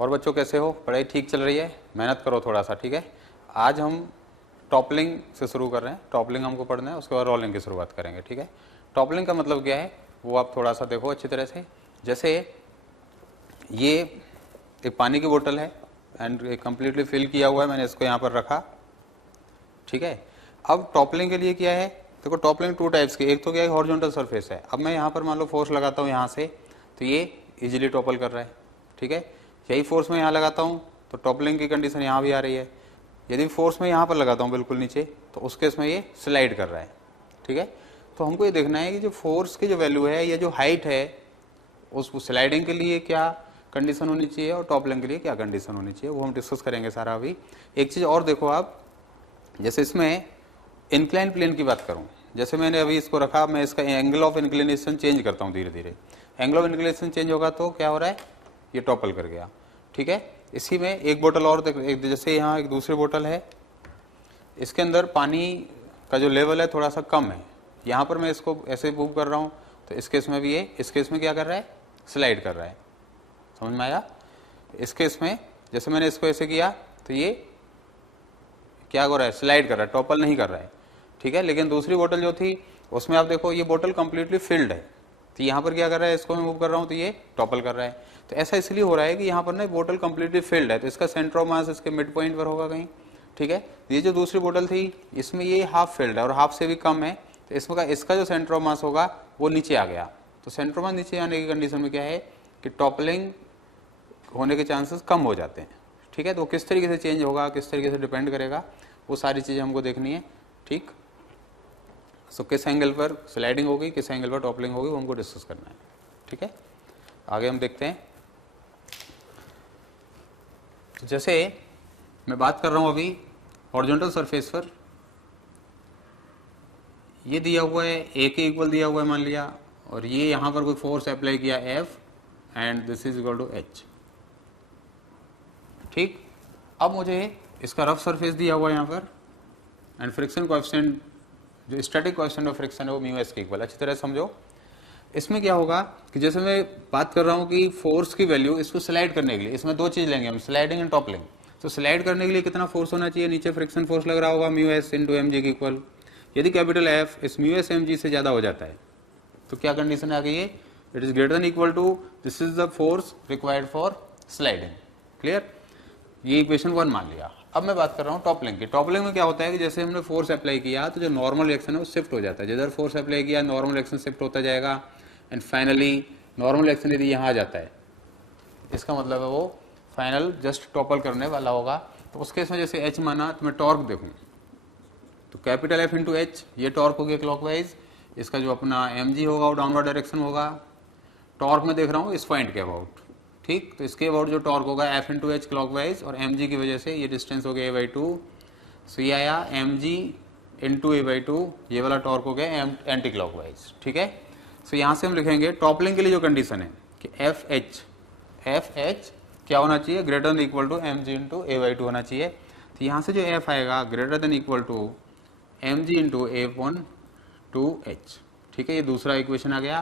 और बच्चों कैसे हो? पढ़ाई ठीक चल रही है? मेहनत करो थोड़ा सा, ठीक है। आज हम टॉपलिंग से शुरू कर रहे हैं। टॉपलिंग हमको पढ़ना है, उसके बाद रोलिंग की शुरुआत करेंगे, ठीक है। टॉपलिंग का मतलब क्या है वो आप थोड़ा सा देखो अच्छी तरह से। जैसे ये एक पानी की बोतल है एंड कम्प्लीटली फिल किया हुआ है, मैंने इसको यहाँ पर रखा, ठीक है। अब टॉपलिंग के लिए क्या है, देखो टॉपलिंग टू टाइप्स की, एक तो क्या है हॉरिजॉन्टल सरफेस है। अब मैं यहाँ पर मान लो फोर्स लगाता हूँ यहाँ से, तो ये इजीली टॉपल कर रहा है, ठीक है। यही फोर्स मैं यहाँ लगाता हूँ तो टॉपलिंग की कंडीशन यहाँ भी आ रही है। यदि फोर्स मैं यहाँ पर लगाता हूँ बिल्कुल नीचे, तो उस केस में ये स्लाइड कर रहा है, ठीक है। तो हमको ये देखना है कि जो फोर्स की जो वैल्यू है या जो हाइट है उस स्लाइडिंग के लिए क्या कंडीशन होनी चाहिए और टॉपलिंग के लिए क्या कंडीशन होनी चाहिए, वो हम डिस्कस करेंगे सारा अभी। एक चीज़ और देखो आप, जैसे इसमें इंक्लाइन प्लेन की बात करूं, जैसे मैंने अभी इसको रखा, मैं इसका एंगल ऑफ इंक्लिनेशन चेंज करता हूं धीरे धीरे। एंगल ऑफ इंक्लिनेशन चेंज होगा तो क्या हो रहा है, ये टॉपल कर गया, ठीक है। इसी में एक बोतल और जैसे यहाँ एक दूसरी बोतल है, इसके अंदर पानी का जो लेवल है थोड़ा सा कम है, यहाँ पर मैं इसको ऐसे मूव कर रहा हूँ, तो इस केस में भी ये इस केस में क्या कर रहा है, स्लाइड कर रहा है। समझ में आया? इस केस में जैसे मैंने इसको ऐसे किया तो ये क्या हो रहा है, स्लाइड कर रहा है, टॉपल नहीं कर रहा है, ठीक है। लेकिन दूसरी बोतल जो थी उसमें आप देखो ये बोतल कंप्लीटली फिल्ड है, तो यहाँ पर क्या कर रहा है, इसको मैं मूव कर रहा हूँ तो ये टॉपल कर रहा है। तो ऐसा इसलिए हो रहा है कि यहाँ पर ना बोतल कंप्लीटली फिल्ड है, तो इसका सेंटर ऑफ मास इसके मिड पॉइंट पर होगा कहीं, ठीक है। ये जो दूसरी बोतल थी इसमें ये हाफ फिल्ड है और हाफ से भी कम है, तो इसका जो सेंटर ऑफ मास होगा वो नीचे आ गया। तो सेंटर ऑफ मास नीचे आने की कंडीशन में क्या है कि टॉपलिंग होने के चांसेस कम हो जाते हैं, ठीक है। तो किस तरीके से चेंज होगा, किस तरीके से डिपेंड करेगा, वो सारी चीज़ें हमको देखनी है, ठीक। सो किस एंगल पर स्लाइडिंग होगी, किस एंगल पर टॉपलिंग होगी, वो हमको डिस्कस करना है, ठीक है। आगे हम देखते हैं। तो जैसे मैं बात कर रहा हूँ अभी हॉरिजॉन्टल सरफेस पर, ये दिया हुआ है ए के इक्वल दिया हुआ है मान लिया, और ये यहाँ पर कोई फोर्स अप्लाई किया F and this is equal to H, ठीक। अब मुझे इसका रफ सरफेस दिया हुआ है यहाँ पर एंड फ्रिक्शन कोएफिशिएंट, जो स्टैटिक कोएफिशिएंट ऑफ फ्रिक्शन है वो म्यू एस के इक्वल। अच्छी तरह समझो, इसमें क्या होगा कि जैसे मैं बात कर रहा हूँ कि फोर्स की वैल्यू, इसको स्लाइड करने के लिए इसमें दो चीज लेंगे हम, स्लाइडिंग एंड टॉपलिंग। तो स्लाइड करने के लिए कितना फोर्स होना चाहिए, नीचे फ्रिक्शन फोर्स लग रहा होगा mu S into M G के इक्वल। यदि कैपिटल एफ इस म्यू एस एम जी से ज्यादा हो जाता है तो क्या कंडीशन आ गई है, it is greater than equal to this is the force required for sliding. Clear? ये इक्वेशन 1 मान लिया। अब मैं बात कर रहा हूँ टॉपलिंग की। टॉपलिंग में क्या होता है कि जैसे हमने फोर्स अप्लाई किया तो जो नॉर्मल रिएक्शन है वो शिफ्ट हो जाता है, जिधर फोर्स अप्लाई किया नॉर्मल रिएक्शन शिफ्ट होता जाएगा एंड फाइनली नॉर्मल रिएक्शन यदि यहाँ आ जाता है, इसका मतलब है वो फाइनल जस्ट टॉपल करने वाला होगा। तो उस केस में जैसे एच माना तो मैं टॉर्क देखूँ तो कैपिटल एफ इंटू एच, ये टॉर्क हो गया क्लॉकवाइज, इसका जो अपना एम जी होगा वो डाउनवर्ड डायरेक्शन होगा। टॉर्क में देख रहा हूँ इस पॉइंट के अबाउट, ठीक। तो इसके अबाउट जो टॉर्क होगा एफ इंटू एच क्लॉकवाइज, और एम जी की वजह से ये डिस्टेंस हो गया ए बाई टू, सो ये आया M G into A by two, ये वाला टॉर्क हो गया एंटी क्लॉकवाइज, ठीक है। सो यहाँ से हम लिखेंगे टॉपलिंग के लिए जो कंडीशन है कि एफ एच क्या होना चाहिए, greater than equal to M G into A by two होना चाहिए। तो यहाँ से जो एफ आएगा greater than equal to M G into A one two H, ठीक है। ये दूसरा इक्वेशन आ गया।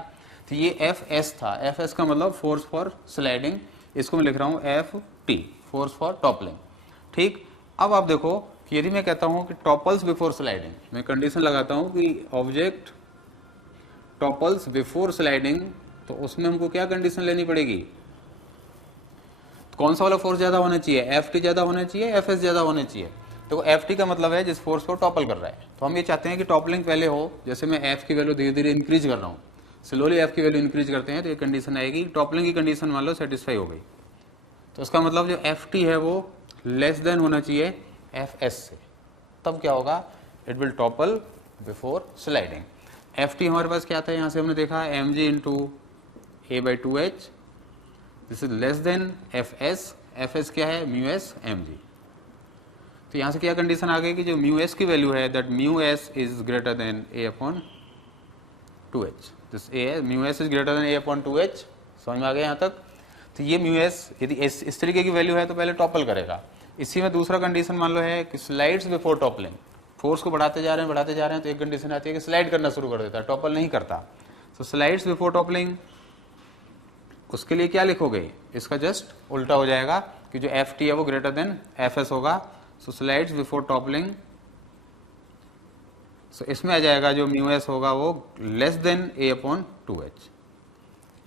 तो ये एफ एस था, एफ एस का मतलब फोर्स फॉर स्लाइडिंग, इसको मैं लिख रहा हूँ F T, force for toppling, ठीक। अब आप देखो कि यदि मैं कहता हूँ कि टॉपल्स बिफोर स्लाइडिंग, मैं कंडीशन लगाता हूँ कि ऑब्जेक्ट टॉपल्स बिफोर स्लाइडिंग, तो उसमें हमको क्या कंडीशन लेनी पड़ेगी, कौन सा वाला फोर्स ज्यादा होना चाहिए, एफ टी ज्यादा होना चाहिए, एफ एस ज्यादा होना चाहिए। तो एफ टी का मतलब है जिस फोर्स को टॉपल कर रहा है। तो हम ये चाहते हैं कि टॉपलिंग पहले हो, जैसे मैं एफ की वैल्यू धीरे धीरे इंक्रीज कर रहा हूँ, स्लोली एफ की वैल्यू इंक्रीज करते हैं तो ये कंडीशन आएगी, टॉपलिंग की कंडीशन मान लो सेटिस्फाई हो गई, तो उसका मतलब जो एफ टी है वो लेस देन होना चाहिए एफ एस से, तब क्या होगा, it will topple before sliding. F T हमारे पास क्या था, यहाँ से हमने देखा M G into A by two H, this is less than F S क्या है, म्यू एस एम जी। तो यहाँ से क्या कंडीशन आ गई कि जो म्यू एस की वैल्यू है that mu s is greater then A upon two H, this A mu s is greater then A upon two H. समझ में आ गया यहाँ तक? तो ये म्यू एस यदि इस तरीके की वैल्यू है तो पहले टॉपल करेगा। इसी में दूसरा कंडीशन मान लो है कि स्लाइड्स बिफोर टॉपलिंग, फोर्स को बढ़ाते जा रहे हैं तो एक कंडीशन आती है कि स्लाइड करना शुरू कर देता है, टॉपल नहीं करता। तो स्लाइड्स बिफोर टॉपलिंग, उसके लिए क्या लिखोगे, इसका जस्ट उल्टा हो जाएगा कि जो एफ टी है वो ग्रेटर देन एफ एस होगा। सो स्लाइड्स बिफोर टॉपलिंग, सो इसमें आ जाएगा जो म्यू एस होगा वो लेस देन ए अपॉन 2h।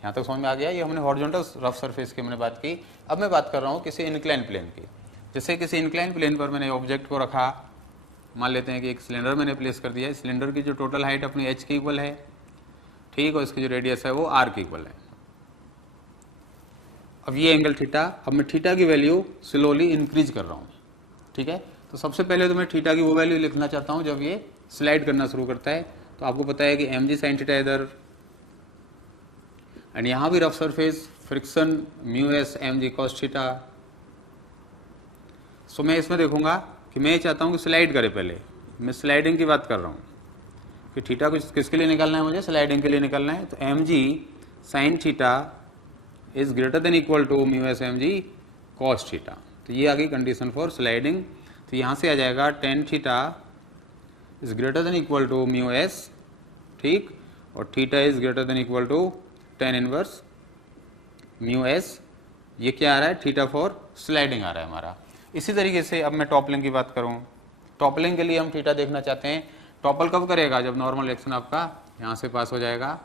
यहाँ तक समझ में आ गया। ये हमने हॉरिजॉन्टल रफ सरफेस की हमने बात की। अब मैं बात कर रहा हूँ किसी इंक्लाइन प्लेन की। जैसे किसी इंक्लाइन प्लेन पर मैंने ऑब्जेक्ट को रखा, मान लेते हैं कि एक सिलेंडर मैंने प्लेस कर दिया। सिलेंडर की जो टोटल हाइट अपनी h के इक्वल है, ठीक, और इसकी जो रेडियस है वो r के इक्वल है। अब ये एंगल थीटा, अब मैं थीटा की वैल्यू स्लोली इंक्रीज कर रहा हूँ, ठीक है। तो सबसे पहले तो मैं थीटा की वो वैल्यू लिखना चाहता हूँ जब ये स्लाइड करना शुरू करता है। तो आपको पता है कि mg sin थीटा इधर, एंड यहाँ भी rough surface friction mu S mg cos theta. So मैं इसमें देखूंगा कि मैं ये चाहता हूँ कि स्लाइड करे। पहले मैं स्लाइडिंग की बात कर रहा हूँ कि थीटा किसके लिए निकालना है, मुझे स्लाइडिंग के लिए निकालना है। तो mg sin theta is greater than equal to mu S mg cos theta. तो ये आ गई कंडीशन फॉर स्लाइडिंग। तो यहाँ से आ जाएगा tan theta is greater than equal to mu s, ठीक, और theta is greater than equal to tan inverse mu s. ये क्या आ रहा है, थीटा फॉर स्लाइडिंग आ रहा है हमारा। इसी तरीके से अब मैं टॉपलिंग की बात करूं, टॉपलिंग के लिए हम थीटा देखना चाहते हैं। टॉपल कब करेगा, जब नॉर्मल एक्शन आपका यहाँ से पास हो जाएगा,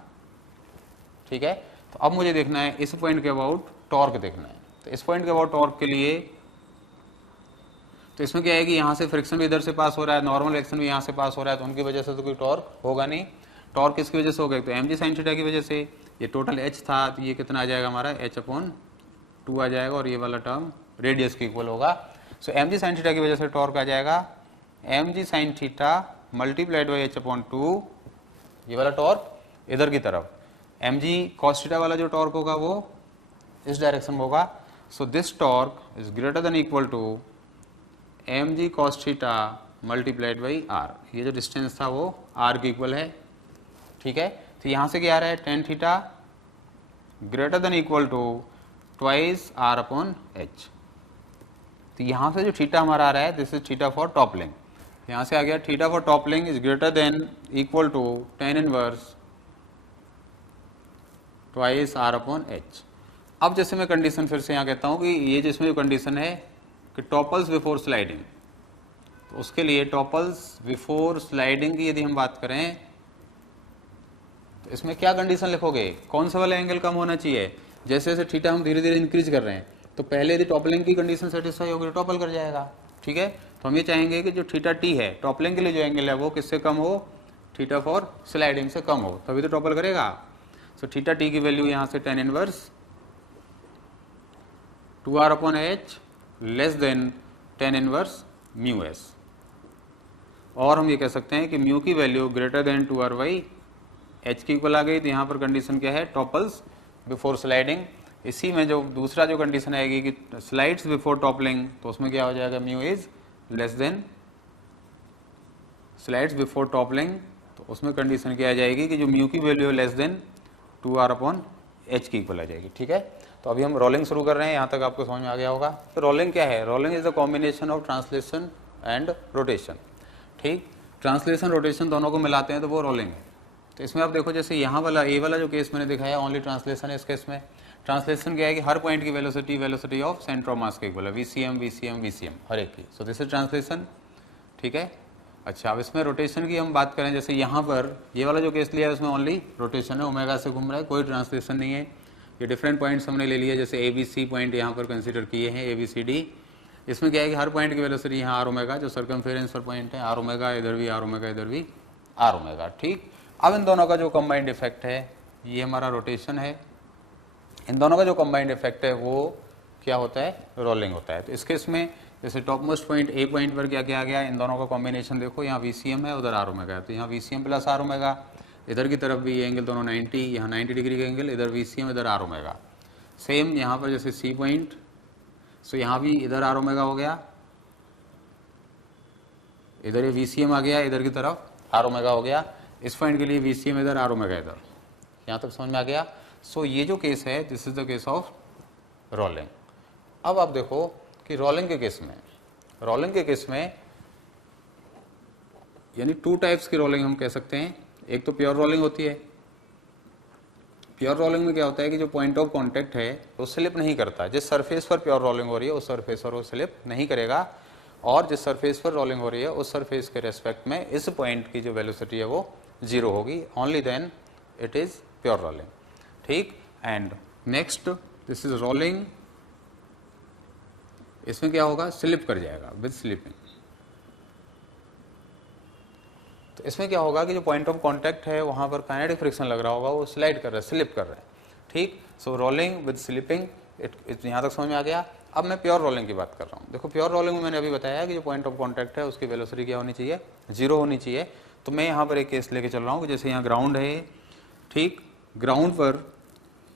ठीक है। तो अब मुझे देखना है इस पॉइंट के अबाउट टॉर्क देखना है। तो इस पॉइंट के अबाउट टॉर्क के लिए तो इसमें क्या है कि यहाँ से फ्रिक्शन भी इधर से पास हो रहा है, नॉर्मल एक्शन भी यहाँ से पास हो रहा है, तो उनकी वजह से तो कोई टॉर्क होगा नहीं। टॉर्क किसकी वजह से होगा, तो mg sin थीटा की वजह से। ये टोटल h था, तो ये कितना आ जाएगा हमारा h अपॉन 2 आ जाएगा, और ये वाला टर्म रेडियस के इक्वल होगा। सो mg sin थीटा की वजह से टॉर्क आ जाएगा mg sin theta multiplied by h upon 2, ये वाला टॉर्क इधर की तरफ। mg cos थीटा वाला जो टॉर्क होगा वो इस डायरेक्शन में होगा। So this torque is greater than equal to mg cos theta multiplied by r। ये जो डिस्टेंस था वो r के इक्वल है, ठीक है। तो यहाँ से क्या आ रहा है, tan theta greater than equal to twice r upon h। तो यहाँ से जो थीटा हमारा आ रहा है this is theta for toppling. यहाँ से आ गया theta for toppling is greater than equal to tan inverse twice r upon h। अब जैसे मैं कंडीशन फिर से यहाँ कहता हूँ कि ये जिसमें जो कंडीशन है कि टॉपल्स बिफोर स्लाइडिंग, तो उसके लिए टॉपल्स बिफोर स्लाइडिंग की यदि हम बात करें तो इसमें क्या कंडीशन लिखोगे, कौन सा वाला एंगल कम होना चाहिए। जैसे जैसे थीटा हम धीरे धीरे इंक्रीज कर रहे हैं, तो पहले यदि टॉपलिंग की कंडीशन सेटिस्फाई होगी तो टॉपल कर जाएगा, ठीक है। तो हम ये चाहेंगे कि जो थीटा टी है टॉपलिंग के लिए जो एंगल है वो किससे कम हो, थीटा फॉर स्लाइडिंग से कम हो, तभी तो टॉपल करेगा। सो थीटा टी की वैल्यू यहाँ से tan inverse 2r upon h less than tan inverse mu S. और हम ये कह सकते हैं कि म्यू की value greater than 2r by h की इक्वल आ गई। तो यहाँ पर कंडीशन क्या है, टॉपल्स बिफोर स्लाइडिंग। इसी में जो दूसरा जो कंडीशन आएगी कि स्लाइड्स बिफोर टॉपलिंग, तो उसमें क्या हो जाएगा, mu is less then slides before toppling. तो उसमें कंडीशन क्या आ जाएगी कि जो म्यू की value less than 2r upon h की इक्वल आ जाएगी, ठीक है। तो अभी हम रोलिंग शुरू कर रहे हैं, यहाँ तक आपको समझ में आ गया होगा। तो रोलिंग क्या है, rolling is the combination of translation and rotation, ठीक। ट्रांसलेशन रोटेशन दोनों को मिलाते हैं तो वो रोलिंग है। तो इसमें आप देखो जैसे यहाँ वाला ए वाला जो केस मैंने दिखाया ओनली ट्रांसलेशन है। इस केस में ट्रांसलेशन क्या है कि हर पॉइंट की velocity of centre of mass के इक्वल है, VCM VCM VCM हर एक की। सो दिस इज ट्रांसलेशन, ठीक है। अच्छा, अब इसमें रोटेशन की हम बात करें, जैसे यहाँ पर ये वाला जो केस लिया है उसमें ओनली रोटेशन है, ओमेगा से घूम रहा है, कोई ट्रांसलेशन नहीं है। ये डिफरेंट पॉइंट्स हमने ले लिए, जैसे ABC पॉइंट यहाँ पर कंसिडर किए हैं, ABCD। इसमें क्या है कि हर पॉइंट की वेलोसिटी यहाँ आर ओमेगा, जो सर्कमफेरेंस पर पॉइंट है आर ओमेगा, इधर भी आर ओमेगा, इधर भी आर ओमेगा, ठीक। अब इन दोनों का जो कंबाइंड इफेक्ट है ये हमारा रोटेशन है, इन दोनों का जो कंबाइंड इफेक्ट है वो क्या होता है, रोलिंग होता है। तो इस केस में जैसे top most point A point पर क्या क्या आ गया, इन दोनों का कॉम्बिनेशन देखो, यहाँ VCM है, उधर आर ओमेगा है, तो यहाँ VCM प्लस आर ओमेगा, इधर की तरफ भी ये एंगल दोनों 90, यहाँ 90 डिग्री का एंगल, इधर VCM इधर आर ओमेगा। सेम यहाँ पर जैसे सी पॉइंट, सो यहाँ भी इधर आर ओमेगा हो गया, इधर ये VCM आ गया, इधर की तरफ आर ओमेगा हो गया। इस पॉइंट के लिए VCM इधर आर ओमेगा इधर, यहाँ तक समझ में आ गया। सो ये जो केस है this is the case of rolling. अब आप देखो कि रोलिंग के केस में यानी टू टाइप्स की रोलिंग हम कह सकते हैं। एक तो प्योर रोलिंग होती है, प्योर रोलिंग में क्या होता है कि जो पॉइंट ऑफ कांटेक्ट है वो स्लिप नहीं करता। जिस सरफेस पर प्योर रोलिंग हो रही है उस सरफेस पर वो स्लिप नहीं करेगा, और जिस सरफेस पर रोलिंग हो रही है उस सरफेस के रेस्पेक्ट में इस पॉइंट की जो वेलोसिटी है वो 0 होगी। Only then it is pure rolling. ठीक। And next this is rolling. इसमें क्या होगा, स्लिप कर जाएगा विद स्लिपिंग। तो इसमें क्या होगा कि जो पॉइंट ऑफ कांटेक्ट है वहां पर काइनेटिक फ्रिक्शन लग रहा होगा, वो स्लाइड कर रहा है, स्लिप कर रहा है। ठीक। सो रोलिंग विद स्लिपिंग, यहाँ तक समझ में आ गया। अब मैं प्योर रोलिंग की बात कर रहा हूँ। देखो प्योर रोलिंग में मैंने अभी बताया कि जो पॉइंट ऑफ कांटेक्ट है उसकी वेलोसिटी क्या होनी चाहिए, 0 होनी चाहिए। तो मैं यहाँ पर एक केस लेके चल रहा हूँ कि जैसे यहाँ ग्राउंड है, ठीक, ग्राउंड पर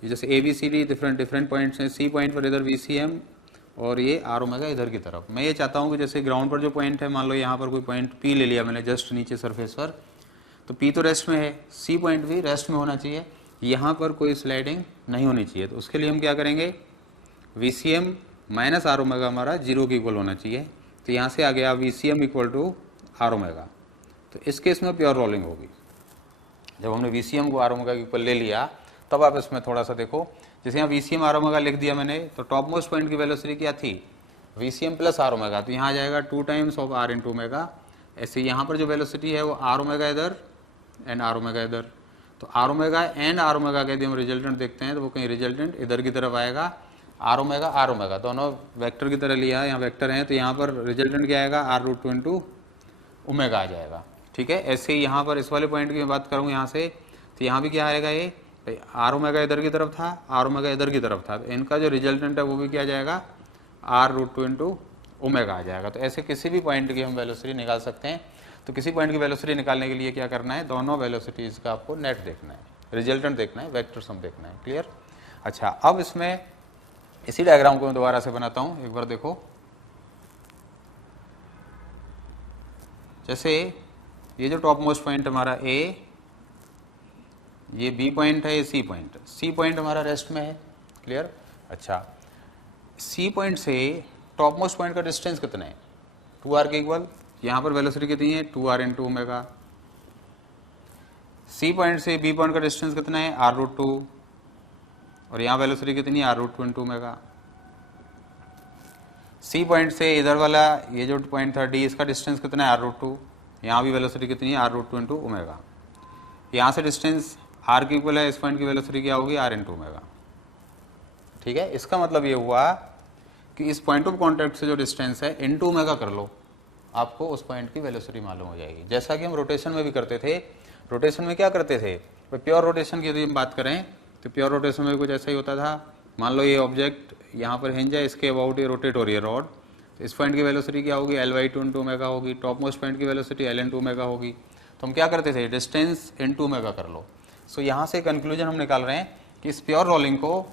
जैसे ABCD डिफरेंट पॉइंट्स हैं, C पॉइंट पर इधर VCM और ये R ओमेगा इधर की तरफ। मैं ये चाहता हूँ कि जैसे ग्राउंड पर जो पॉइंट है, मान लो यहाँ पर कोई पॉइंट P ले लिया मैंने जस्ट नीचे सरफेस पर, तो P तो रेस्ट में है, C पॉइंट भी रेस्ट में होना चाहिए, यहाँ पर कोई स्लाइडिंग नहीं होनी चाहिए। तो उसके लिए हम क्या करेंगे, VCM माइनस R ओमेगा हमारा 0 के इक्वल होना चाहिए। तो यहाँ से आ गया VCM equal to R omega. तो इस केस में प्योर रोलिंग होगी। जब हमने VCM को R ओमेगा के इक्वल ले लिया तब आप इसमें थोड़ा सा देखो, जैसे यहाँ VCM R ओमेगा लिख दिया मैंने, तो टॉप मोस्ट पॉइंट की वेलोसिटी क्या थी, VCM प्लस R ओमेगा, तो यहाँ आ जाएगा 2 times of R into omega. ऐसे यहाँ पर जो वेलोसिटी है वो R ओमेगा इधर एंड R ओमेगा इधर। तो R omega and R omega का यदि हम रिजल्टेंट देखते हैं तो वो कहीं रिजल्टेंट इधर की तरफ आएगा, R ओमेगा दोनों वेक्टर की तरह लिया है, यहाँ वेक्टर हैं, तो यहाँ पर रिजल्टेंट क्या आएगा, R√2 इंटू ओमेगा आ जाएगा। ठीक है। ऐसे ही यहाँ पर इस वाले पॉइंट की मैं बात करूँ यहाँ से, तो यहाँ भी क्या आएगा, ये R ओमेगा इधर की तरफ था, R ओमेगा इधर की तरफ था, तो इनका जो रिजल्टेंट है वो भी क्या जाएगा, R√2 इंटू ओमेगा आ जाएगा। तो ऐसे किसी भी पॉइंट की हम वेलोसिटी निकाल सकते हैं। तो किसी पॉइंट की वेलोसिटी निकालने के लिए क्या करना है, दोनों वेलोसिटीज का आपको नेट देखना है, रिजल्टेंट देखना है, वेक्टर सम देखना है। क्लियर। अच्छा, अब इसमें इसी डायग्राम को मैं दोबारा से बनाता हूं, एक बार देखो। जैसे ये जो टॉप मोस्ट पॉइंट हमारा A, ये B पॉइंट है, ये C पॉइंट हमारा रेस्ट में है। क्लियर। अच्छा, C पॉइंट से टॉप मोस्ट पॉइंट का डिस्टेंस कितना है, 2R के इक्वल। यहाँ पर वेलोसिटी कितनी है, 2R into omega. C point से B पॉइंट का डिस्टेंस कितना है, R√2, और यहाँ वेलोसिटी कितनी है, R√2 into omega. C point से इधर वाला ये जो पॉइंट था D, इसका डिस्टेंस कितना है, R√2, यहाँ भी वेलोसिटी कितनी है, R√2 इंटू ओमेगा। यहाँ से डिस्टेंस R के इक्वल है, इस पॉइंट की वेलोसिटी क्या होगी, R इंटू ओमेगा। ठीक है। इसका मतलब ये हुआ कि इस पॉइंट ऑफ कॉन्टैक्ट से जो डिस्टेंस है इंटू ओमेगा कर लो, आपको उस पॉइंट की वेलोसिटी मालूम हो जाएगी। जैसा कि हम रोटेशन में भी करते थे। रोटेशन में क्या करते थे, प्योर रोटेशन की यदि हम बात करें तो प्योर रोटेशन में कुछ ऐसा ही होता था। मान लो ये ऑब्जेक्ट यहाँ पर हिंज है, इसके अबाउट ये रोटेट हो रही है रॉड, तो इस पॉइंट की वेलोसिटी क्या होगी, L/2 इंटू ओमेगा होगी। टॉप मोस्ट पॉइंट की वेलोसिटी L इंटू ओमेगा होगी। तो हम क्या करते थे, डिस्टेंस इंटू ओमेगा कर लो। सो यहाँ से कंक्लूजन हम निकाल रहे हैं कि इस प्योर रोलिंग को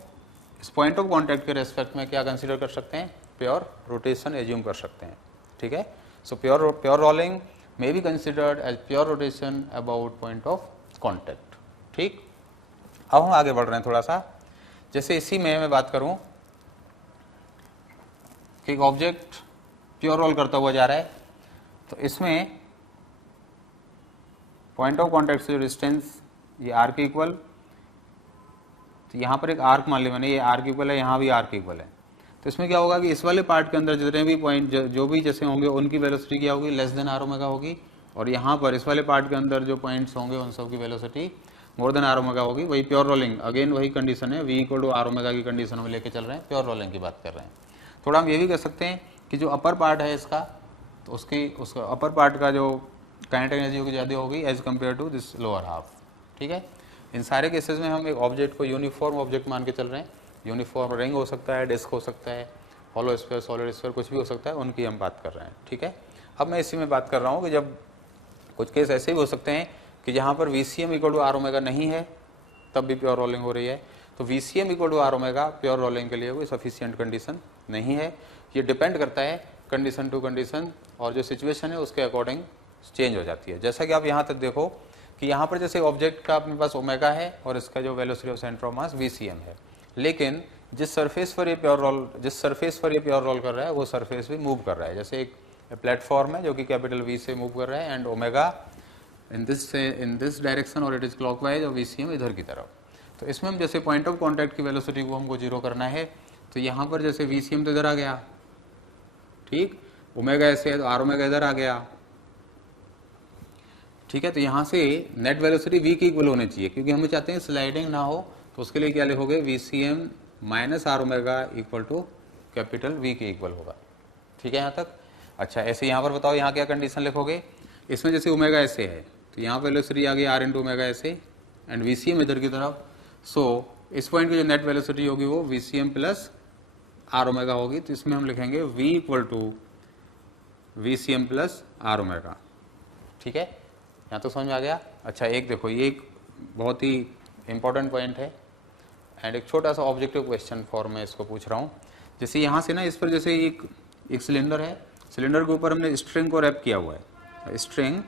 इस पॉइंट ऑफ कॉन्टैक्ट के रेस्पेक्ट में क्या कंसिडर कर सकते हैं, प्योर रोटेशन एज्यूम कर सकते हैं। ठीक है। So pure rolling may be considered as pure rotation about point of contact। ठीक। अब हम आगे बढ़ रहे हैं थोड़ा सा। जैसे इसी में मैं बात करूं कि एक ऑब्जेक्ट प्योर रोल करता हुआ जा रहा है, तो इसमें पॉइंट ऑफ कॉन्टैक्ट से जो डिस्टेंस ये R के इक्वल, तो यहाँ पर एक आर्क मान लिया मैंने, ये R के इक्वल है, यहाँ भी R के इक्वल है। तो इसमें क्या होगा कि इस वाले पार्ट के अंदर जितने भी पॉइंट जो भी जैसे होंगे उनकी वेलोसिटी क्या होगी, लेस देन R ओमेगा होगी, और यहाँ पर इस वाले पार्ट के अंदर जो पॉइंट्स होंगे उन सब की velocity more than R omega होगी। वही प्योर रोलिंग, अगेन वही कंडीशन है, V equal to R omega की कंडीशन में लेके चल रहे हैं, प्योर रोलिंग की बात कर रहे हैं। थोड़ा हम ये भी कह सकते हैं कि जो अपर पार्ट है इसका, तो उसका अपर पार्ट का जो काइनेटिक एनर्जी होगी ज़्यादा होगी as compare to this lower half. ठीक है। इन सारे केसेस में हम एक ऑब्जेक्ट को यूनिफॉर्म ऑब्जेक्ट मान के चल रहे हैं। यूनिफॉर्म रिंग हो सकता है, डिस्क हो सकता है, हॉलो स्फीयर, सॉलिड स्फीयर, कुछ भी हो सकता है, उनकी हम बात कर रहे हैं। ठीक है। अब मैं इसी में बात कर रहा हूँ कि जब कुछ केस ऐसे भी हो सकते हैं कि जहाँ पर VCM equal to R omega नहीं है तब भी प्योर रोलिंग हो रही है। तो VCM equal to R omega pure rolling के लिए कोई सफिशिएंट कंडीशन नहीं है। ये डिपेंड करता है कंडीशन टू कंडीशन, और जो सिचुएशन है उसके अकॉर्डिंग चेंज हो जाती है। जैसा कि आप यहाँ तक देखो कि यहाँ पर जैसे ऑब्जेक्ट का अपने पास ओमेगा है और इसका जो velocity of centre of mass VCM है, लेकिन जिस सरफेस पर ये प्योर रोल कर रहा है वो सरफेस भी मूव कर रहा है। जैसे एक प्लेटफॉर्म है जो कि कैपिटल V से मूव कर रहा है, and omega in this direction और इट इज क्लॉकवाइज, और VCM इधर की तरफ। तो इसमें हम जैसे पॉइंट ऑफ कॉन्टैक्ट की वेलोसिटी को हमको जीरो करना है, तो यहाँ पर जैसे VCM तो इधर आ गया, ठीक, ओमेगा ऐसे है तो आर ओमेगा इधर आ गया, ठीक है। तो यहाँ से नेट वेलोसिटी V के इक्वल होनी चाहिए, क्योंकि हम चाहते हैं स्लाइडिंग ना हो, तो उसके लिए क्या लिखोगे, VCM minus R omega equal to capital V के इक्वल होगा, ठीक है यहाँ तक। अच्छा, ऐसे यहाँ पर बताओ यहाँ क्या कंडीशन लिखोगे, इसमें जैसे ओमेगा ऐसे है तो यहाँ वेलोसिटी आ गई R इंटू ओमेगा ऐसे एंड VCM इधर की तरफ, सो इस पॉइंट की जो नेट वेलोसिटी होगी वो VCM प्लस आर ओमेगा होगी। तो इसमें हम लिखेंगे V equal to VCM plus R omega, ठीक है, यहाँ तो समझ में आ गया। अच्छा, एक देखो, ये एक बहुत ही इंपॉर्टेंट पॉइंट है एंड एक छोटा सा ऑब्जेक्टिव क्वेश्चन फॉर्म में इसको पूछ रहा हूँ। जैसे यहाँ से ना इस पर जैसे एक सिलेंडर है, सिलेंडर के ऊपर हमने स्ट्रिंग को रैप किया हुआ है, स्ट्रिंग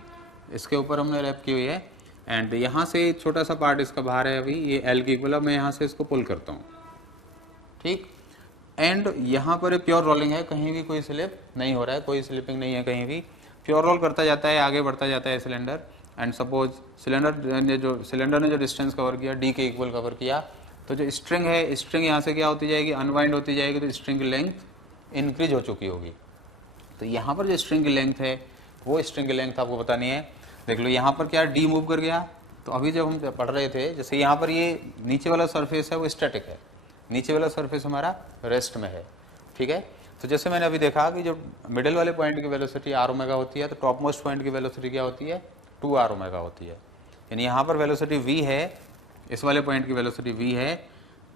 इसके ऊपर हमने रैप की हुई है एंड यहाँ से छोटा सा पार्ट इसका बाहर है, अभी ये L की इक्वल, अब मैं यहाँ से इसको पुल करता हूँ, ठीक, एंड यहाँ पर प्योर रोलिंग है, कहीं भी कोई स्लिप नहीं हो रहा है, कोई स्लिपिंग नहीं है कहीं भी, प्योर रोल करता जाता है, आगे बढ़ता जाता है सिलेंडर एंड सपोज सिलेंडर ने जो डिस्टेंस कवर किया D के इक्वल कवर किया, तो जो स्ट्रिंग है, स्ट्रिंग यहाँ से क्या होती जाएगी, अनवाइंड होती जाएगी, तो स्ट्रिंग की लेंथ इंक्रीज हो चुकी होगी। तो यहाँ पर जो स्ट्रिंग की लेंथ है वो स्ट्रिंग की लेंथ आपको बतानी है। देख लो यहाँ पर क्या D मूव कर गया, तो अभी जब हम पढ़ रहे थे, जैसे यहाँ पर ये नीचे वाला सरफेस है वो स्टैटिक है, नीचे वाला सरफेस हमारा रेस्ट में है, ठीक है। तो जैसे मैंने अभी देखा कि जो मिडिल वाले पॉइंट की वेलोसिटी आर ओमेगा होती है, तो टॉप मोस्ट पॉइंट की वेलोसिटी क्या होती है, 2r ओमेगा होती है। यानी यहाँ पर वेलोसिटी v है, इस वाले पॉइंट की वेलोसिटी v है,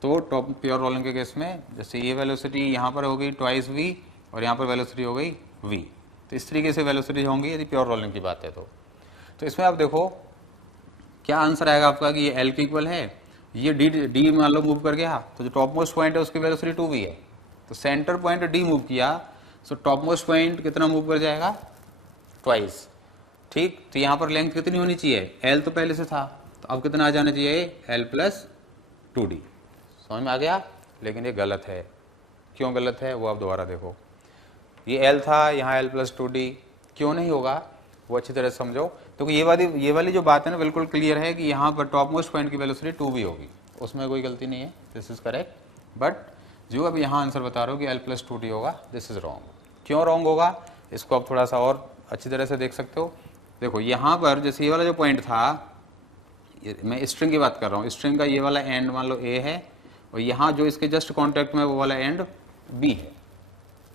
तो टॉप प्योर रोलिंग के केस में जैसे ये वेलोसिटी यहाँ पर हो गई ट्वाइस v और यहाँ पर वेलोसिटी हो गई v, तो इस तरीके से वेलोसिटी होंगी यदि प्योर रोलिंग की बात है तो इसमें आप देखो क्या आंसर आएगा आपका कि ये L के इक्वल है, ये D मान लो मूव कर गया, तो जो टॉप मोस्ट पॉइंट है उसकी वेलोसिटी 2v है, तो सेंटर पॉइंट D मूव किया, सो टॉप मोस्ट पॉइंट कितना मूव कर जाएगा, ट्वाइस, ठीक। तो यहाँ पर लेंथ कितनी होनी चाहिए, L तो पहले से था, तो अब कितना आ जाना चाहिए, L प्लस 2D, समझ में आ गया। लेकिन ये गलत है, क्यों गलत है वो आप दोबारा देखो, ये L था, यहाँ L प्लस 2D क्यों नहीं होगा वो अच्छी तरह से समझो। तो ये वाली जो बात है ना बिल्कुल क्लियर है कि यहाँ पर टॉप मोस्ट पॉइंट की वेलोसिटी 2v होगी, उसमें कोई गलती नहीं है, दिस इज करेक्ट। बट जो अब यहाँ आंसर बता रहा हूँ कि L प्लस 2D होगा, दिस इज रॉन्ग। क्यों रॉन्ग होगा इसको आप थोड़ा सा और अच्छी तरह से देख सकते हो। देखो यहाँ पर जैसे ये वाला जो पॉइंट था, मैं स्ट्रिंग की बात कर रहा हूँ, स्ट्रिंग का ये वाला एंड मान लो A है और यहाँ जो इसके जस्ट कॉन्टैक्ट में वो वाला एंड B है,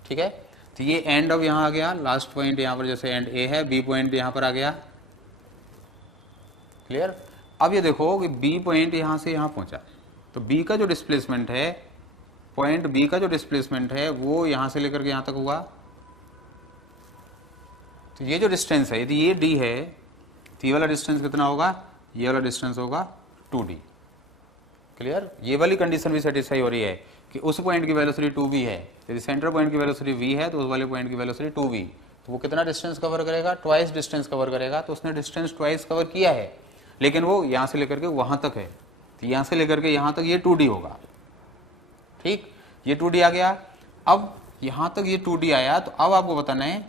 ठीक है। तो ये एंड अब यहाँ आ गया, लास्ट पॉइंट यहाँ पर जैसे एंड A है, B पॉइंट यहाँ पर आ गया, क्लियर। अब ये देखो कि B पॉइंट यहाँ से यहाँ पहुंचा, तो B का जो डिस्प्लेसमेंट है, पॉइंट B का जो डिस्प्लेसमेंट है वो यहाँ से लेकर के यहाँ तक हुआ, तो ये जो डिस्टेंस है यदि ये D है तो ये वाला डिस्टेंस कितना होगा, ये वाला डिस्टेंस होगा 2D, क्लियर। ये वाली कंडीशन भी सेटिस्फाई हो रही है कि उस पॉइंट की वेलोसिटी 2v है, यदि सेंटर पॉइंट की वेलोसिटी v है तो उस वाले पॉइंट की वेलोसिटी 2v, तो वो कितना डिस्टेंस कवर करेगा, ट्वाइस डिस्टेंस कवर करेगा। तो उसने डिस्टेंस ट्वाइस कवर किया है, लेकिन वो यहाँ से लेकर के वहाँ तक है, तो यहाँ से लेकर के यहाँ तक ये 2d होगा, ठीक, ये 2d आ गया। अब यहाँ तक ये 2d आया, तो अब आपको बताना है,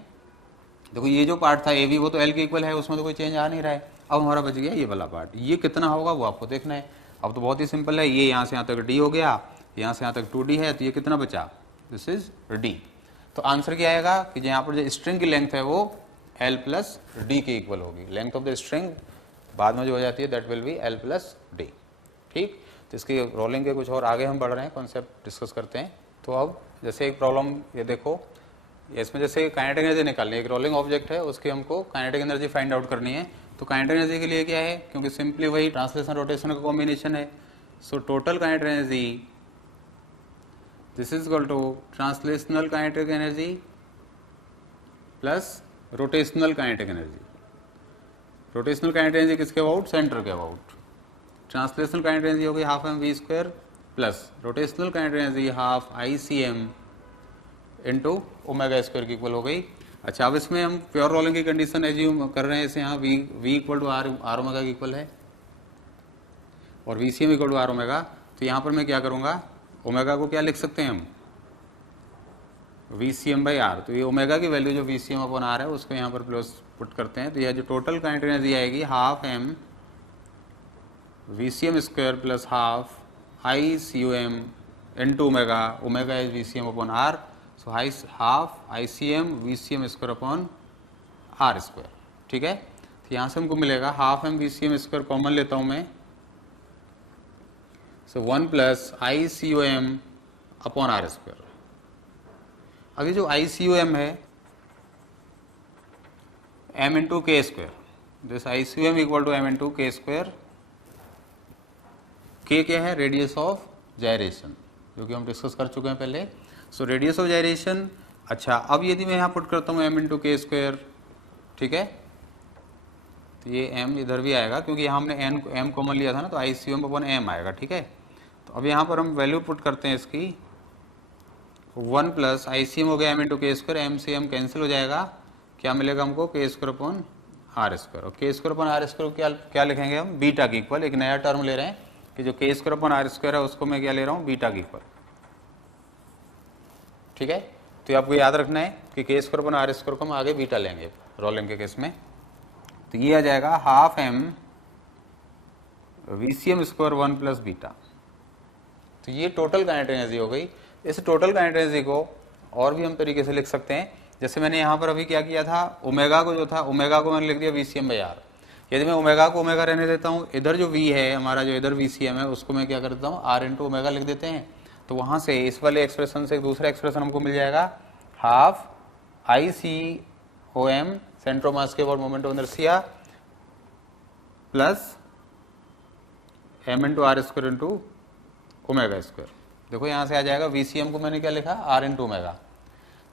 देखो ये जो पार्ट था AB वो तो L के इक्वल है, उसमें तो कोई चेंज आ नहीं रहा है। अब हमारा बच गया ये वाला पार्ट, ये कितना होगा वो आपको देखना है। अब तो बहुत ही सिंपल है, ये यहाँ से यहाँ तक D हो गया, यहाँ से यहाँ तक 2D है, तो ये कितना बचा, दिस इज D। तो आंसर क्या आएगा कि यहाँ पर जो स्ट्रिंग की लेंथ है वो L प्लस D के इक्वल होगी। लेंथ ऑफ द स्ट्रिंग बाद में जो हो जाती है that will be L plus D, ठीक। तो इसकी रोलिंग के कुछ और आगे हम बढ़ रहे हैं, कॉन्सेप्ट डिस्कस करते हैं। तो अब जैसे एक प्रॉब्लम ये देखो, इसमें जैसे काइनेटिक एनर्जी निकालनी है, एक रोलिंग ऑब्जेक्ट है उसकी हमको काइनेटिक एनर्जी फाइंड आउट करनी है। तो काइनेटिक एनर्जी के लिए क्या है, क्योंकि सिंपली वही ट्रांसलेशन रोटेशन का कॉम्बिनेशन है, so total kinetic energy this is equal to translational kinetic energy plus rotational kinetic energy. Rotational kinetic energy किसके अबाउट, सेंटर के अबाउट। ट्रांसलेशनल काइनेटिक एनर्जी हो गई half mv² plus rotational kinetic energy half ICM into omega square की equal हो गई। अच्छा, अब इसमें हम प्योर रोलिंग की कंडीशन एज्यूम कर रहे हैं, इसे यहाँ v equal to R omega की इक्वल है और VCM equal to R omega. तो यहाँ पर मैं क्या करूँगा, ओमेगा को क्या लिख सकते हैं हम, VCM बाई आर। तो ये ओमेगा की वैल्यू जो VCM अपॉन आर है उसको यहाँ पर प्लस पुट करते हैं, तो यह जो टोटल काइनेटिक एनर्जी आएगी half m VCM square plus half ICUM into omega, omega is VCM upon R, so half ICM VCM square upon R square, ठीक है। तो यहाँ से हमको मिलेगा half m VCM square common लेता हूँ मैं, so 1 plus ICUM upon R square. अभी जो ICUM है m into k square, this ICUM equal to m into k square. K क्या है? रेडियस ऑफ जायरेशन, जो कि हम डिस्कस कर चुके हैं पहले। So radius of gyration. अच्छा, अब यदि मैं यहाँ पुट करता हूँ m इंटू के स्क्वायर, ठीक है, तो ये m इधर भी आएगा क्योंकि यहाँ हमने m कॉमन लिया था ना, तो ICUM अपॉन m आएगा, ठीक है। तो अब यहाँ पर हम वैल्यू पुट करते हैं इसकी, 1 प्लस ICM हो गया m into k square, m से m कैंसिल हो जाएगा, क्या मिलेगा हमको? के स्क्वायर अपॉन आर स्क्वायर। और के स्क्वायर अपॉन आर स्क्वायर क्या लिखेंगे हम? बीटा की इक्वल। एक नया टर्म ले रहे हैं कि जो के स्क्वायर अपॉन आर स्क्वायर है उसको मैं क्या ले रहा हूँ? बीटा की इक्वल, ठीक है। तो आपको याद रखना है कि के स्क्वायर अपॉन आर स्क्वायर को हम आगे बीटा लेंगे रोलिंग के केस में। तो ये आ जाएगा half m VCM square 1 plus beta. तो ये टोटल काइनेटिक एनर्जी हो गई। इस टोटल काइनेटिक एनर्जी को और भी हम तरीके से लिख सकते हैं, जैसे मैंने यहाँ पर अभी क्या किया था, ओमेगा को जो था, ओमेगा को मैंने लिख दिया VCM/R। यदि मैं ओमेगा को ओमेगा रहने देता हूँ, इधर जो V है हमारा, जो इधर VCM है, उसको मैं क्या कर देता हूँ? R इंटू ओमेगा लिख देते हैं। तो वहाँ से इस वाले एक्सप्रेशन से एक दूसरा एक्सप्रेशन हमको मिल जाएगा, half ICOM centre of mass के about moment of inertia plus m into R square into omega square. देखो यहाँ से आ जाएगा, VCM को मैंने क्या लिखा? R इंटू ओमेगा,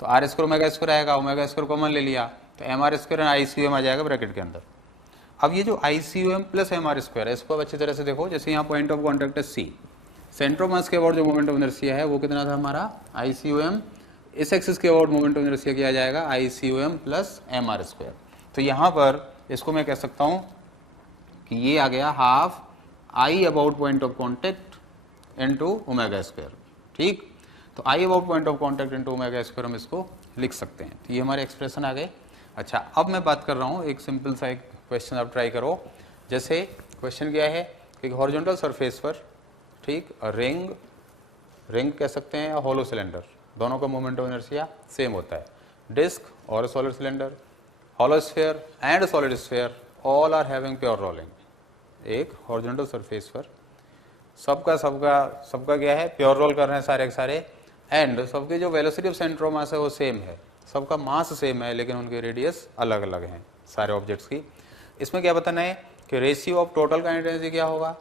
तो आर स्क्वायर ओमेगा स्क्वायर आएगा, ओमेगा स्क्वायर कॉमन ले लिया, तो MR स्क्वायर एंड ICUM आ जाएगा ब्रैकेट के अंदर। अब ये जो ICUM प्लस MR स्क्वायर है, इसको अब अच्छी तरह से देखो। जैसे यहाँ पॉइंट ऑफ कॉन्टैक्ट है C, सेंटर ऑफ मास के अबाउट जो मोमेंट ऑफ इनर्शिया है वो कितना था हमारा? ICUM। इस एक्सिस के अबाउट मोमेंट ऑफ इनर्शिया क्या आ जाएगा? ICUM plus MR square. तो यहाँ पर इसको मैं कह सकता हूँ कि ये आ गया half I about point of contact into omega square, ठीक। तो I about point of contact into omega square हम इसको लिख सकते हैं। तो ये हमारे एक्सप्रेशन आ गए। अच्छा, अब मैं बात कर रहा हूँ एक सिंपल सा एक क्वेश्चन आप ट्राई करो। जैसे क्वेश्चन क्या है कि हॉरिजॉन्टल सरफेस पर, ठीक, रिंग कह सकते हैं या होलो सिलेंडर, दोनों का मोमेंट ऑफ इनर्शिया सेम होता है। डिस्क और solid cylinder, hollow sphere and solid sphere all are having pure rolling. एक हॉरिजॉन्टल सरफेस पर सबका क्या है? प्योर रोल कर रहे हैं सारे के सारे, एंड सबकी जो वेलोसिटी ऑफ सेंटर ऑफ मास है वो सेम है, सबका मास सेम है, लेकिन उनके रेडियस अलग अलग हैं सारे ऑब्जेक्ट्स की। इसमें क्या बताना है कि ratio of total kinetic energy क्या होगा,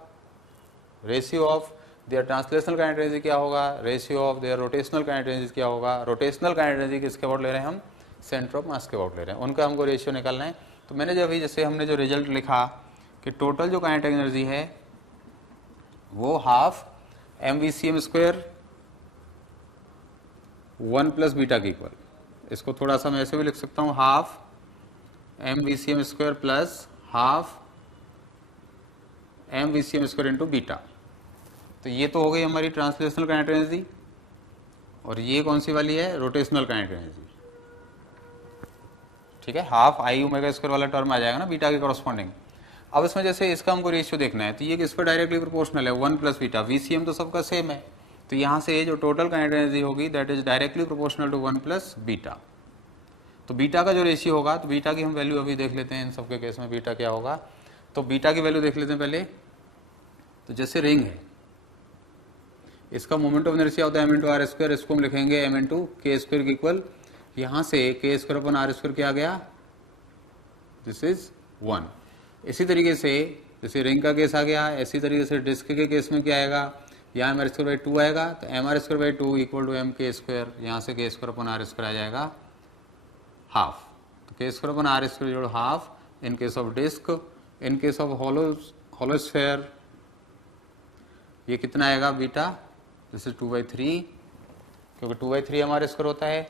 ratio of their translational kinetic energy क्या होगा, ratio of their rotational kinetic energy क्या होगा। रोटेशनल काइनेटिक एनर्जी किसके अबाउट ले रहे हैं हम? सेंटर ऑफ मास के अबाउट ले रहे हैं, उनका हमको रेशियो निकालना है। तो मैंने जो अभी जैसे हमने जो रिजल्ट लिखा कि टोटल जो काइनेटिक एनर्जी है वो half MVCM square 1 plus beta की इक्वल। इसको थोड़ा सा मैं ऐसे भी लिख सकता हूँ, half MVCM square plus half MVCM square into beta. तो ये तो हो गई हमारी ट्रांसलेशनल काइनेटिक एनर्जी, और ये कौन सी वाली है? रोटेशनल काइनेटिक एनर्जी, ठीक है। हाफ I ओमेगा स्क्वायर वाला टर्म आ जाएगा ना बीटा के कॉरस्पॉन्डिंग। अब इसमें जैसे इसका हमको रेशियो देखना है, तो ये किस पर डायरेक्टली प्रोपोर्शनल है? 1 प्लस बीटा। VCM तो सबका सेम है, तो यहाँ से ये जो टोटल काइनेटिक एनर्जी होगी that is directly proportional to 1 plus beta. तो बीटा का जो रेशियो होगा, तो बीटा की हम वैल्यू अभी देख लेते हैं इन सबके केस में बीटा क्या होगा। तो बीटा की वैल्यू देख लेते हैं पहले। तो जैसे रिंग है, इसका मोमेंट ऑफ इनर्शिया होता है m इंटू आर स्क्वायर, इसको हम लिखेंगे m इंटू के स्क्वायर की इक्वल। यहाँ से k square upon R square क्या आ गया? This is 1। इसी तरीके से जैसे रिंग का केस आ गया, इसी तरीके से डिस्क के केस में क्या आएगा? यहाँ एम आर स्क्वायर बाई 2 आएगा, तो m R square by 2 equal to m k square, यहाँ से k square upon R square आ जाएगा हाफ। तो k square upon R square जोड़ half in case of disc. In case of hollow sphere ये कितना आएगा? बीटा, दिस इज 2/3, क्योंकि 2/3 एम आर स्क्वायर होता है।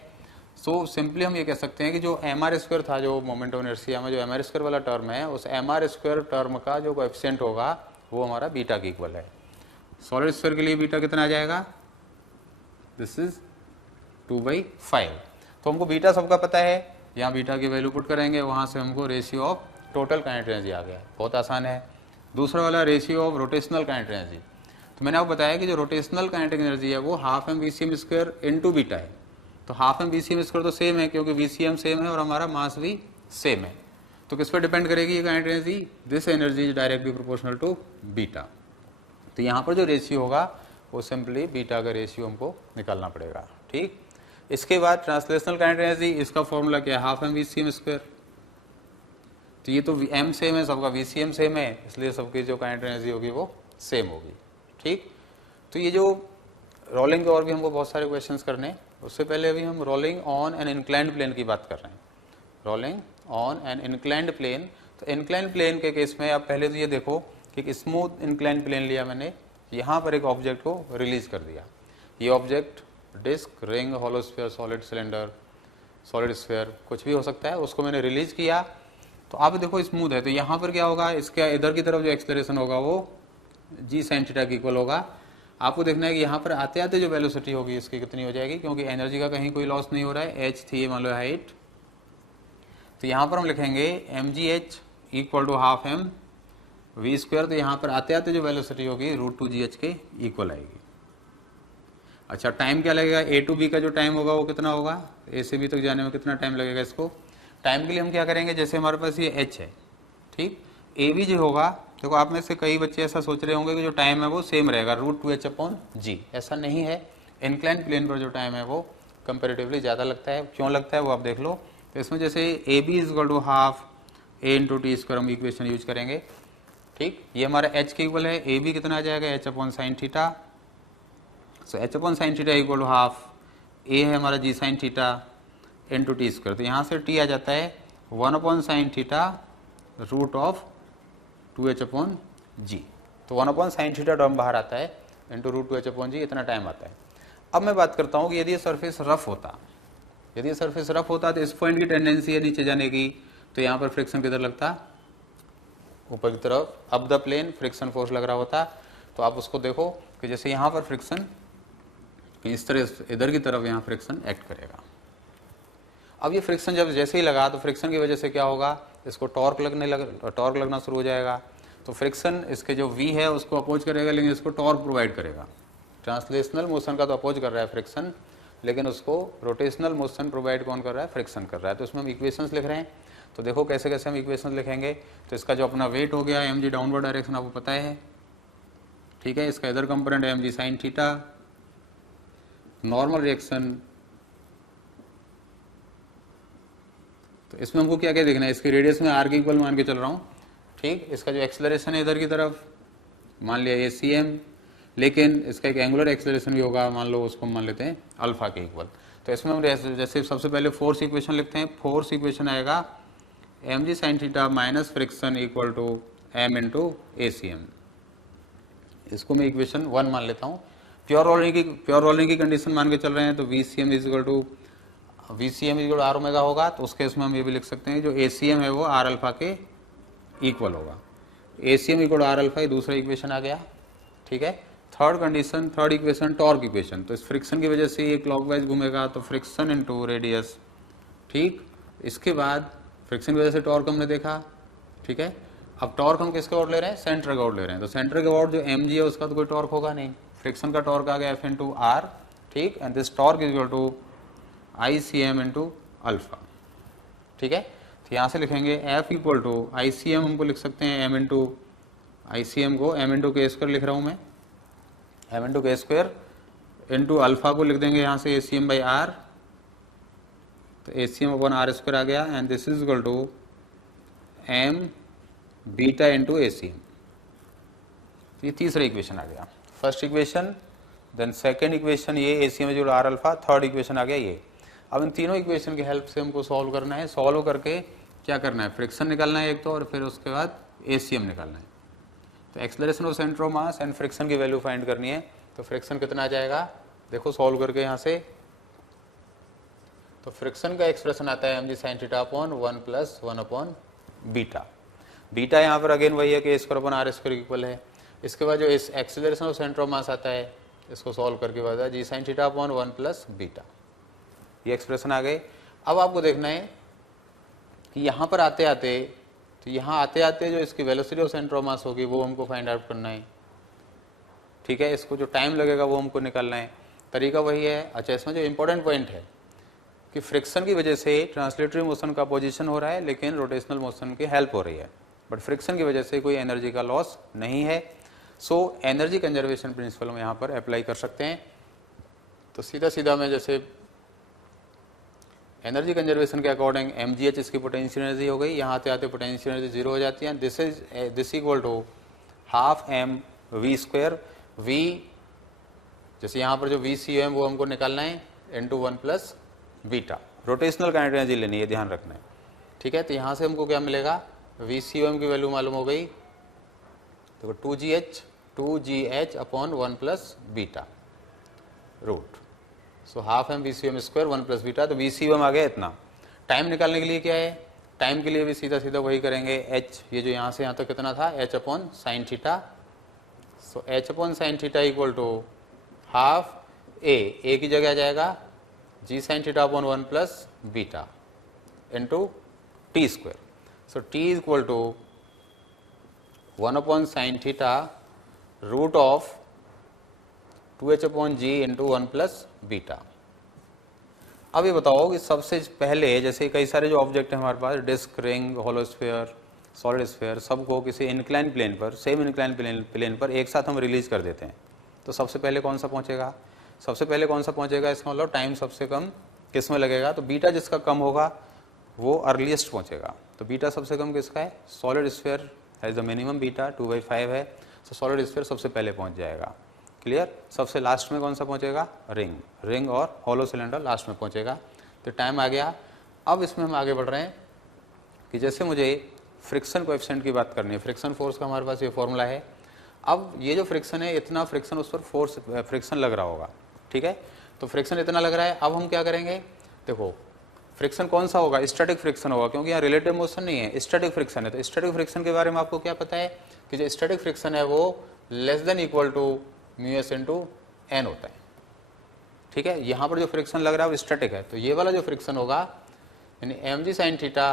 सो सिंपली हम ये कह सकते हैं कि जो एम आर स्क्वायर था, जो मोमेंट ऑफ इनर्शिया में जो एम आर स्क्वायर वाला टर्म है, उस एम आर स्क्वायर टर्म का जो कोएफिशिएंट होगा वो हमारा बीटा की इक्वल है। सॉलिड स्फीयर के लिए बीटा कितना आ जाएगा? This is 2/5। तो हमको बीटा सबका पता है, यहाँ बीटा की वैल्यू पुट करेंगे, वहाँ से हमको ratio of total kinetic energy आ गया। बहुत आसान है। दूसरा वाला ratio of rotational kinetic energy. तो मैंने आपको बताया कि जो रोटेशनल काइनेटिक एनर्जी है वो half m VCM square into beta है। तो हाफ एम वीसीएम स्क्वायर तो सेम है क्योंकि वीसीएम सेम है और हमारा मास भी सेम है। तो किस पर डिपेंड करेगी ये kinetic energy? This energy is directly proportional to beta. तो यहाँ पर जो रेशियो होगा वो सिंपली बीटा का रेशियो हमको निकालना पड़ेगा। ठीक, इसके बाद ट्रांसलेशनल काइनेटिक एनर्जी, इसका फॉर्मूला क्या है? Half m VCM square. तो ये तो एम सेम है सबका, वीसीएम सेम है, इसलिए सबकी जो काइनेटिक एनर्जी होगी वो सेम होगी। ठीक, तो ये जो रोलिंग के और भी हमको बहुत सारे क्वेश्चंस करने हैं, उससे पहले अभी हम rolling on an inclined plane की बात कर रहे हैं। Rolling on an inclined plane. तो इंक्लाइंड प्लेन के केस में आप पहले तो ये देखो कि एक स्मूथ इंक्लाइंड प्लेन लिया मैंने, यहाँ पर एक ऑब्जेक्ट को रिलीज कर दिया। ये object disc, ring, hollow sphere, solid cylinder, solid sphere, कुछ भी हो सकता है, उसको मैंने रिलीज किया। तो आप देखो स्मूथ है, तो यहाँ पर क्या होगा? इसके इधर की तरफ जो एक्सेलरेशन होगा वो जी साइन थीटा के इक्वल होगा। आपको देखना है कि यहाँ पर आते आते जो वेलोसिटी होगी इसकी कितनी हो जाएगी, क्योंकि एनर्जी का कहीं कोई लॉस नहीं हो रहा है। एच थी मान लो हाइट, तो यहाँ पर हम लिखेंगे m g h equal to half m v square. तो यहाँ पर आते आते जो वेलोसिटी होगी रूट टू जी एच के इक्वल आएगी। अच्छा, टाइम क्या लगेगा? ए टू बी का जो टाइम होगा वो कितना होगा? ए से बी तक जाने में कितना टाइम लगेगा? इसको टाइम के लिए हम क्या करेंगे, जैसे हमारे पास ये एच है, ठीक, ए बी जो होगा, देखो आप में से कई बच्चे ऐसा सोच रहे होंगे कि जो टाइम है वो सेम रहेगा रूट टू एच अपॉन जी। ऐसा नहीं है, इंक्लाइंड प्लेन पर जो टाइम है वो कंपेरेटिवली ज़्यादा लगता है। क्यों लगता है वो आप देख लो। तो इसमें जैसे a b is equal to half a into T square हम इक्वेशन यूज करेंगे। ठीक, ये हमारा एच के इक्वल है, ए बी कितना आ जाएगा? H upon sine theta. So H upon sine theta equal to half A है हमारा G sine theta into T square. तो यहाँ से टी आ जाता है 1 upon sine theta root of 2h upon G. तो 1 अपॉन साइन थीटा टर्म बाहर आता है इंटू रूट 2h अपॉन जी, इतना टाइम आता है। अब मैं बात करता हूँ कि यदि ये सरफेस रफ होता, यदि ये सरफेस रफ होता तो इस पॉइंट की टेंडेंसी है नीचे जाने की, तो यहाँ पर फ्रिक्शन किधर लगता? ऊपर की तरफ, अब द प्लेन फ्रिक्शन फोर्स लग रहा होता। तो आप उसको देखो कि जैसे यहाँ पर फ्रिक्शन इस तरह इधर की तरफ यहाँ फ्रिक्शन एक्ट करेगा। अब ये फ्रिक्शन जब जैसे ही लगा तो फ्रिक्शन की वजह से क्या होगा? इसको टॉर्क लगना शुरू हो जाएगा। तो फ्रिक्शन इसके जो v है उसको अपोज करेगा, लेकिन इसको टॉर्क प्रोवाइड करेगा। ट्रांसलेशनल मोशन का तो अपोज कर रहा है फ्रिक्शन, लेकिन उसको रोटेशनल मोशन प्रोवाइड कौन कर रहा है? फ्रिक्शन कर रहा है। तो इसमें हम इक्वेशंस लिख रहे हैं। तो देखो कैसे कैसे हम इक्वेशंस लिखेंगे। तो इसका जो अपना वेट हो गया एम जी डाउनवर्ड डायरेक्शन आपको पता है, ठीक है। इसका इधर कंपोनेंट एम जी साइन थीटा, नॉर्मल रिएक्शन। तो इसमें हमको क्या क्या देखना है? इसकी रेडियस में आर के इक्वल मान के चल रहा हूँ, ठीक। इसका जो एक्सेलरेशन है इधर की तरफ मान लिया ए सी एम, लेकिन इसका एक एंगुलर एक्सेलरेशन भी होगा, मान लो उसको मान लेते हैं अल्फा के इक्वल। तो इसमें हम जैसे सबसे पहले फोर्स इक्वेशन लिखते हैं। फोर्स इक्वेशन आएगा m ji sine theta minus friction equal to m into a C m. इसको मैं इक्वेशन 1 मान लेता हूँ। प्योर रोलिंग की कंडीशन मान के चल रहे हैं, तो v c m is equal to R omega होगा। तो उसके इसमें हम ये भी लिख सकते हैं जो ए सी एम है वो आर अल्फा के इक्वल होगा। A C M equal R alpha, ये दूसरा इक्वेशन आ गया, ठीक है। Third equation torque equation. तो इस फ्रिक्शन की वजह से ये क्लॉकवाइज घूमेगा, तो फ्रिक्शन इनटू रेडियस, ठीक। इसके बाद फ्रिक्शन की वजह से टॉर्क हमने देखा, ठीक है। अब टॉर्क हम किसके ओर ले रहे हैं? सेंटर का ओर ले रहे हैं। तो सेंटर के ओर जो एम जी है उसका तो कोई टॉर्क होगा नहीं, फ्रिक्शन का टॉर्क आ गया एफ इंटू आर, ठीक। And this torque is equal to I c m into alpha, ठीक है। तो यहाँ से लिखेंगे f equal to I c m, हमको लिख सकते हैं m into I c m को एम इंटू के स्क्वायर लिख रहा हूँ मैं, m into k square into alpha को लिख देंगे यहाँ से a C m by R. तो a C m upon R square आ गया, and this is equal to m beta into a C m. ये तीसरा इक्वेशन आ गया, first equation, then second equation ये ए सी एम जो R alpha, third equation आ गया ये। अब इन तीनों इक्वेशन की हेल्प से हमको सॉल्व करना है। सॉल्व करके क्या करना है? फ्रिक्शन निकालना है एक तो, और फिर उसके बाद ए सी एम निकालना है। तो acceleration of centre of mass and friction की वैल्यू फाइंड करनी है। तो फ्रिक्शन कितना आ जाएगा? देखो सॉल्व करके यहाँ से, तो फ्रिक्शन का एक्सप्रेशन आता है एम जी sine theta upon 1 plus 1 upon beta. Beta यहाँ पर अगेन वही है कि square upon R square equal है। इसके बाद जो इस acceleration of centre of mass आता है, इसको सॉल्व करके बाद G sine theta upon 1 plus beta, ये एक्सप्रेशन आ गई। अब आपको देखना है कि यहाँ पर आते आते तो यहाँ आते आते जो इसकी वेलोसिटी ऑफ सेंटर ऑफ मास होगी वो हमको फाइंड आउट करना है, ठीक है। इसको जो टाइम लगेगा वो हमको निकालना है, तरीका वही है। अच्छा, इसमें जो इंपॉर्टेंट पॉइंट है कि फ्रिक्शन की वजह से ट्रांसलेटरी मोशन का पोजीशन हो रहा है लेकिन रोटेशनल मोशन की हेल्प हो रही है, बट फ्रिक्शन की वजह से कोई एनर्जी का लॉस नहीं है। सो एनर्जी कंजर्वेशन प्रिंसिपल हम यहाँ पर अप्लाई कर सकते हैं। तो सीधा सीधा मैं जैसे एनर्जी कंजर्वेशन के अकॉर्डिंग mgh इसकी पोटेंशियल एनर्जी हो गई, यहाँ आते आते पोटेंशियल एनर्जी जीरो हो जाती है। This equal to half m v square, v जैसे यहाँ पर जो वी सी एम वो हमको निकालना है into 1 plus beta, rotational kinetic energy लेनी है, ध्यान रखना है, ठीक है। तो यहाँ से हमको क्या मिलेगा, वी सी एम की वैल्यू मालूम हो गई, तो 2gh upon 1 plus beta root, so half m v c m square 1 plus beta. तो वी सी एम आ गया इतना। टाइम निकालने के लिए क्या है, टाइम के लिए भी सीधा सीधा वही करेंगे, h ये जो यहाँ से यहाँ तक कितना था, h upon sine theta, so h upon sine theta equal to half a की जगह आ जाएगा g sine theta upon 1 plus beta into T square, so t equal to 1 upon sine theta root of 2h upon g into 1 plus beta. अब ये बताओ कि सबसे पहले जैसे कई सारे जो ऑब्जेक्ट है हमारे पास, disc, ring, hollow sphere, solid sphere, सबको किसी इंक्लाइन प्लेन पर, सेम इंक्लाइन प्लेन पर एक साथ हम रिलीज कर देते हैं। तो सबसे पहले कौन सा पहुंचेगा, सबसे पहले कौन सा पहुंचेगा, इसका मतलब टाइम सबसे कम किस में लगेगा, तो बीटा जिसका कम होगा वो अर्लीस्ट पहुंचेगा। तो बीटा सबसे कम किसका है, solid sphere has the minimum beta 2/5 है, तो सॉलिड स्फीयर सबसे पहले पहुंच जाएगा, क्लियर। सबसे लास्ट में कौन सा पहुंचेगा, रिंग, रिंग और हॉलो सिलेंडर लास्ट में पहुंचेगा। तो टाइम आ गया। अब इसमें हम आगे बढ़ रहे हैं कि जैसे मुझे फ्रिक्शन कोएफिशिएंट की बात करनी है, फ्रिक्शन फोर्स का हमारे पास ये फॉर्मूला है। अब ये जो फ्रिक्शन है, इतना फ्रिक्शन उस पर फोर्स फ्रिक्शन लग रहा होगा, ठीक है। तो फ्रिक्शन इतना लग रहा है, अब हम क्या करेंगे, देखो फ्रिक्शन कौन सा होगा, स्टैटिक फ्रिक्शन होगा, क्योंकि यहाँ रिलेटिव मोशन नहीं है, स्टैटिक फ्रिक्शन है। तो स्टैटिक फ्रिक्शन के बारे में आपको क्या पता है कि जो स्टैटिक फ्रिक्शन है वो less than equal to mu S into n होता है, ठीक है। यहाँ पर जो फ्रिक्शन लग रहा है वो स्टैटिक है, तो ये वाला जो फ्रिक्शन होगा यानी m ji sine theta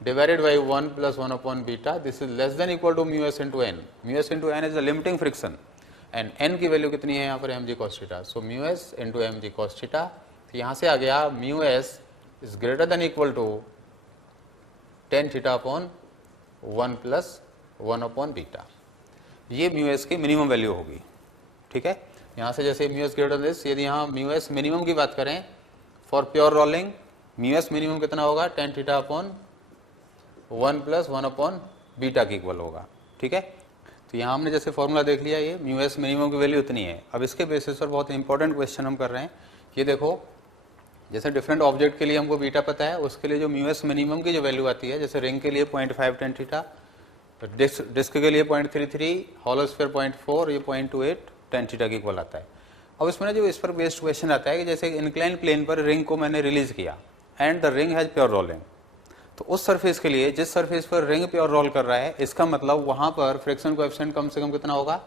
divided by 1 plus 1 upon beta, this is less than equal to mu S into n. Mu S into n is the limiting friction and n की वैल्यू कितनी है यहाँ पर, m g cos theta, so mu S into M g cos theta. तो यहाँ से आ गया mu s is greater than equal to tan theta upon 1 plus 1 upon beta. ये म्यू एस की मिनिमम वैल्यू होगी, ठीक है। यहाँ से जैसे mu S greater than this, यदि यहाँ म्यू एस मिनिमम की बात करें for pure rolling, mu S minimum कितना होगा, ten theta upon 1 plus 1 upon beta की इक्वल होगा, ठीक है। तो यहाँ हमने जैसे फॉर्मूला देख लिया, ये म्यू एस मिनिमम की वैल्यू इतनी है। अब इसके बेसिस पर बहुत इंपॉर्टेंट क्वेश्चन हम कर रहे हैं। ये देखो, जैसे डिफरेंट ऑब्जेक्ट के लिए हमको बीटा पता है, उसके लिए जो म्यू एस मिनिमम की जो वैल्यू आती है, जैसे रिंग के लिए 0.5 टेन थीटा, डिस्क के लिए 0.33, हॉलोस्फीयर 0.4, ये 0.28 टेन थीटा की इक्वल आता है। अब इसमें ना जो इस पर बेस्ड क्वेश्चन आता है कि जैसे इंक्लाइन प्लेन पर रिंग को मैंने रिलीज किया and the ring has pure rolling, तो उस सरफेस के लिए जिस सरफेस पर रिंग प्योर रोल कर रहा है, इसका मतलब वहां पर फ्रिक्शन कोएफिशिएंट कम से कम कितना होगा,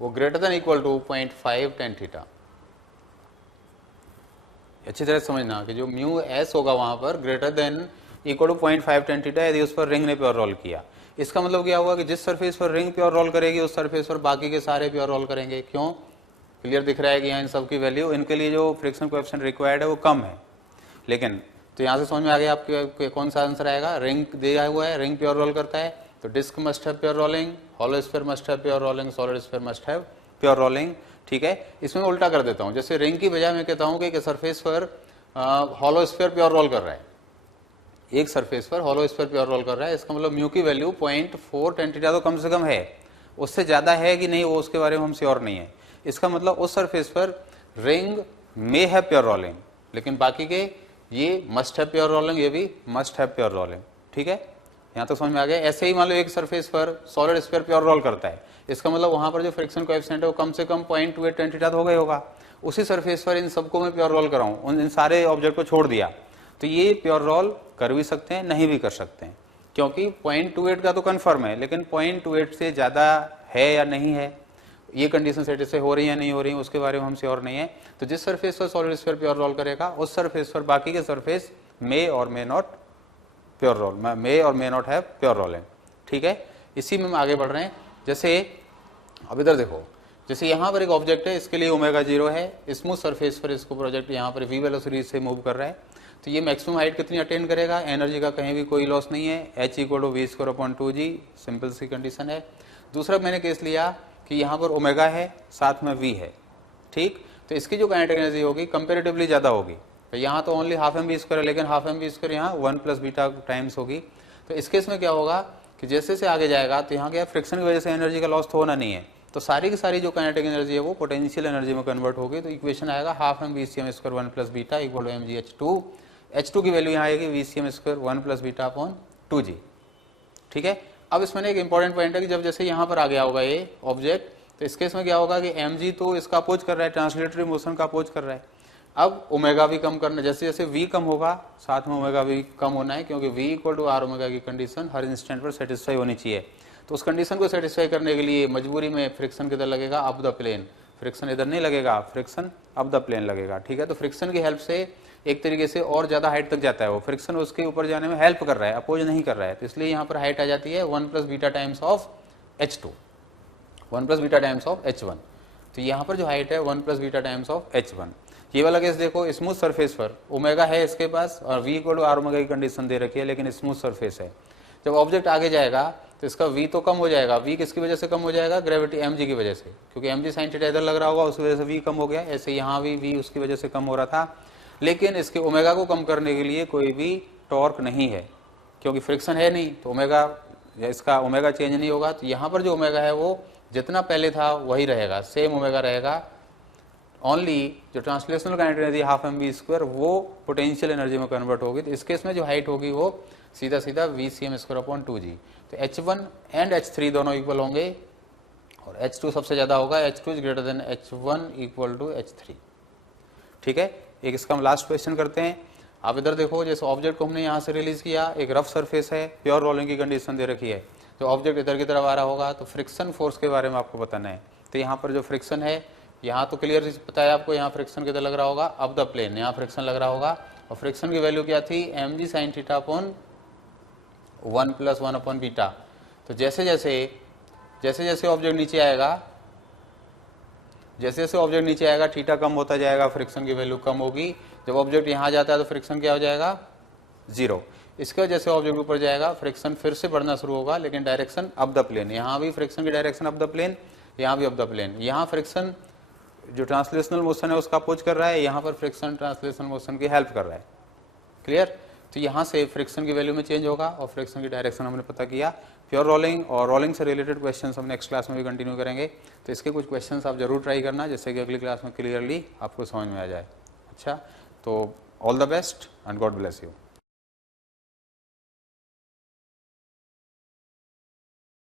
वो greater than equal to 0.5 tan theta. अच्छी तरह समझना कि जो म्यू एस होगा वहां पर greater than equal to 0.5 tan theta यदि उस पर रिंग ने प्योर रोल किया। इसका मतलब क्या हुआ कि जिस सरफेस पर रिंग प्योर रोल करेगी उस सरफेस पर बाकी के सारे प्योर रोल करेंगे। क्यों, क्लियर दिख रहा है कि यहाँ इन सब की वैल्यू, इनके लिए जो फ्रिक्शन कोएफिशिएंट रिक्वायर्ड है वो कम है। लेकिन तो यहाँ से समझ में आ गया आपके कौन सा आंसर आएगा, रिंग दिया हुआ है, रिंग प्योर रोल करता है तो disc must have pure rolling, hollow sphere must have pure rolling, solid sphere must have pure rolling, ठीक है। इसमें उल्टा कर देता हूँ, जैसे रिंग की बजाय मैं कहता हूँ कि सरफेस पर हॉलो स्फीयर प्योर रोल कर रहा है, एक सरफेस पर हॉलो स्फीयर प्योर रोल कर रहा है, इसका मतलब म्यू की वैल्यू 0.4 टेन थीटा तो कम से कम है, उससे ज्यादा है कि नहीं वो उसके बारे में हम श्योर नहीं है। इसका मतलब उस सरफेस पर ring may have pure rolling, लेकिन बाकी के ये मस्ट हैव प्योर रोलिंग, ये भी मस्ट हैव प्योर रोलिंग, ठीक है। यहाँ तक समझ में आ गया। ऐसे ही मान लो एक सरफेस पर सॉलिड स्फीयर प्योर रोल करता है, इसका मतलब वहां पर जो फ्रिक्शन कोएफिशिएंट है वो कम से कम 0.28 टेन थीटा तो हो गया होगा। उसी सरफेस पर इन सबको मैं प्योर रोल कराऊं, इन सारे ऑब्जेक्ट को छोड़ दिया, तो ये प्योर रोल कर भी सकते हैं, नहीं भी कर सकते हैं, क्योंकि 0.28 का तो कन्फर्म है, लेकिन 0.28 से ज्यादा है या नहीं है, ये कंडीशन सेटिस्फाई हो रही है या नहीं हो रही है, उसके बारे में हम श्योर नहीं है। तो जिस सरफेस पर सॉलिड स्फीयर प्योर रोल करेगा उस सरफेस पर बाकी के सरफेस मे और मे नॉट प्योर रोल, मे और may not have pure rolling, ठीक है। इसी में हम आगे बढ़ रहे हैं। जैसे अब इधर देखो, जैसे यहाँ पर एक ऑब्जेक्ट है, इसके लिए ओमेगा 0 है, स्मूथ सरफेस पर इसको प्रोजेक्ट यहाँ पर वी वेलोसिटी से मूव कर रहा है, तो ये मैक्सिमम हाइट कितनी अटेन करेगा, एनर्जी का कहीं भी कोई लॉस नहीं है, h equal to v square upon 2g, simple सी कंडीशन है। दूसरा मैंने केस लिया कि यहाँ पर ओमेगा है, साथ में v है, ठीक, तो इसकी जो काइनेटिक एनर्जी होगी कंपेरेटिवली ज़्यादा होगी। तो यहाँ तो only half m v square है, लेकिन हाफ एम वी स्क्वायर यहाँ 1 प्लस बीटा टाइम्स होगी। तो इस केस में क्या होगा कि जैसे से आगे जाएगा तो यहाँ क्या फ्रिक्शन की वजह से एनर्जी का लॉस तो होना नहीं है, तो सारी की सारी जो काइनेटिक एनर्जी है वो पोटेंशियल एनर्जी में कन्वर्ट होगी। तो इक्वेशन आएगा half m v c m square 1 plus beta equal to M g H2 की वैल्यू यहाँ आएगी v c m square 1 plus beta upon 2g, ठीक है। अब इसमें एक इंपॉर्टेंट पॉइंट है कि जब जैसे यहाँ पर आ गया होगा ये ऑब्जेक्ट, तो इस केस में क्या होगा कि mg तो इसका अपोज कर रहा है, ट्रांसलेटरी मोशन का अपोज कर रहा है। अब ओमेगा भी कम करना, जैसे जैसे v कम होगा साथ में ओमेगा भी कम होना है, क्योंकि v equal to R omega की कंडीशन हर इंस्टेंट पर सेटिस्फाई होनी चाहिए। तो उस कंडीशन को सेटिस्फाई करने के लिए मजबूरी में फ्रिक्शन किधर लगेगा, अप द प्लेन, फ्रिक्शन इधर नहीं लगेगा, फ्रिक्शन अप द प्लेन लगेगा, ठीक है। तो फ्रिक्शन की हेल्प से एक तरीके से और ज्यादा हाइट तक जाता है वो, फ्रिक्शन उसके ऊपर जाने में हेल्प कर रहा है, अपोज नहीं कर रहा है, तो इसलिए यहाँ पर हाइट आ जाती है 1 plus beta times of H2, 1 plus beta times of H1। तो यहाँ पर जो हाइट है 1 plus beta times of H1। ये वाला केस देखो, स्मूथ सरफेस पर ओमेगा है इसके पास और v equal to R omega की कंडीशन दे रखी है, लेकिन स्मूथ सरफेस है। जब ऑब्जेक्ट आगे जाएगा तो इसका v तो कम हो जाएगा, v किसकी वजह से कम हो जाएगा, ग्रेविटी mg की वजह से, क्योंकि mg साइन थीटा इधर लग रहा होगा, उसकी वजह से v कम हो गया। ऐसे यहाँ भी v उसकी वजह से कम हो रहा था, लेकिन इसके ओमेगा को कम करने के लिए कोई भी टॉर्क नहीं है, क्योंकि फ्रिक्शन है नहीं, तो ओमेगा इसका ओमेगा चेंज नहीं होगा। तो यहाँ पर जो ओमेगा है वो जितना पहले था वही रहेगा, सेम ओमेगा रहेगा। ओनली जो translational kinetic energy half m v square वो पोटेंशियल एनर्जी में कन्वर्ट होगी। तो इस केस में जो हाइट होगी वो सीधा सीधा v c m square upon 2g। तो H1 एंड H3 दोनों इक्वल होंगे और H2 सबसे ज्यादा होगा, H2 is greater than H1 equal to H3, ठीक है। एक इसका हम लास्ट क्वेश्चन करते हैं। आप इधर देखो, जैसे ऑब्जेक्ट को हमने यहाँ से रिलीज किया, एक रफ सरफेस है, प्योर रोलिंग की कंडीशन दे रखी है, तो ऑब्जेक्ट इधर की तरफ आ रहा होगा, तो फ्रिक्शन फोर्स के बारे में आपको बताना है। तो यहाँ पर जो फ्रिक्शन है, यहाँ तो क्लियर पता है आपको, यहाँ फ्रिक्शन किधर लग रहा होगा, अप द प्लेन, यहाँ फ्रिक्शन लग रहा होगा। और फ्रिक्शन की वैल्यू क्या थी, mg sign theta upon 1 plus 1 upon beta. तो जैसे जैसे ऑब्जेक्ट नीचे आएगा, जैसे जैसे ऑब्जेक्ट नीचे आएगा थीटा कम होता जाएगा, फ्रिक्शन की वैल्यू कम होगी। जब ऑब्जेक्ट यहाँ जाता है तो फ्रिक्शन क्या हो जाएगा, 0। इसके वजह से ऑब्जेक्ट ऊपर जाएगा, फ्रिक्शन फिर से बढ़ना शुरू होगा, लेकिन डायरेक्शन अप द प्लेन। यहाँ भी फ्रिक्शन की डायरेक्शन अप द प्लेन, यहाँ भी अप द प्लेन। यहाँ फ्रिक्शन जो ट्रांसलेशनल मोशन है उसका अपोज कर रहा है, यहाँ पर फ्रिक्शन ट्रांसलेशनल मोशन की हेल्प कर रहा है, क्लियर। तो यहाँ से फ्रिक्शन की वैल्यू में चेंज होगा और फ्रिक्शन की डायरेक्शन हमने पता किया। प्योर रोलिंग और रोलिंग से रिलेटेड क्वेश्चंस हम नेक्स्ट क्लास में भी कंटिन्यू करेंगे, तो इसके कुछ क्वेश्चंस आप जरूर ट्राई करना, जिससे कि अगली क्लास में क्लियरली आपको समझ में आ जाए। अच्छा, तो all the best and God bless you.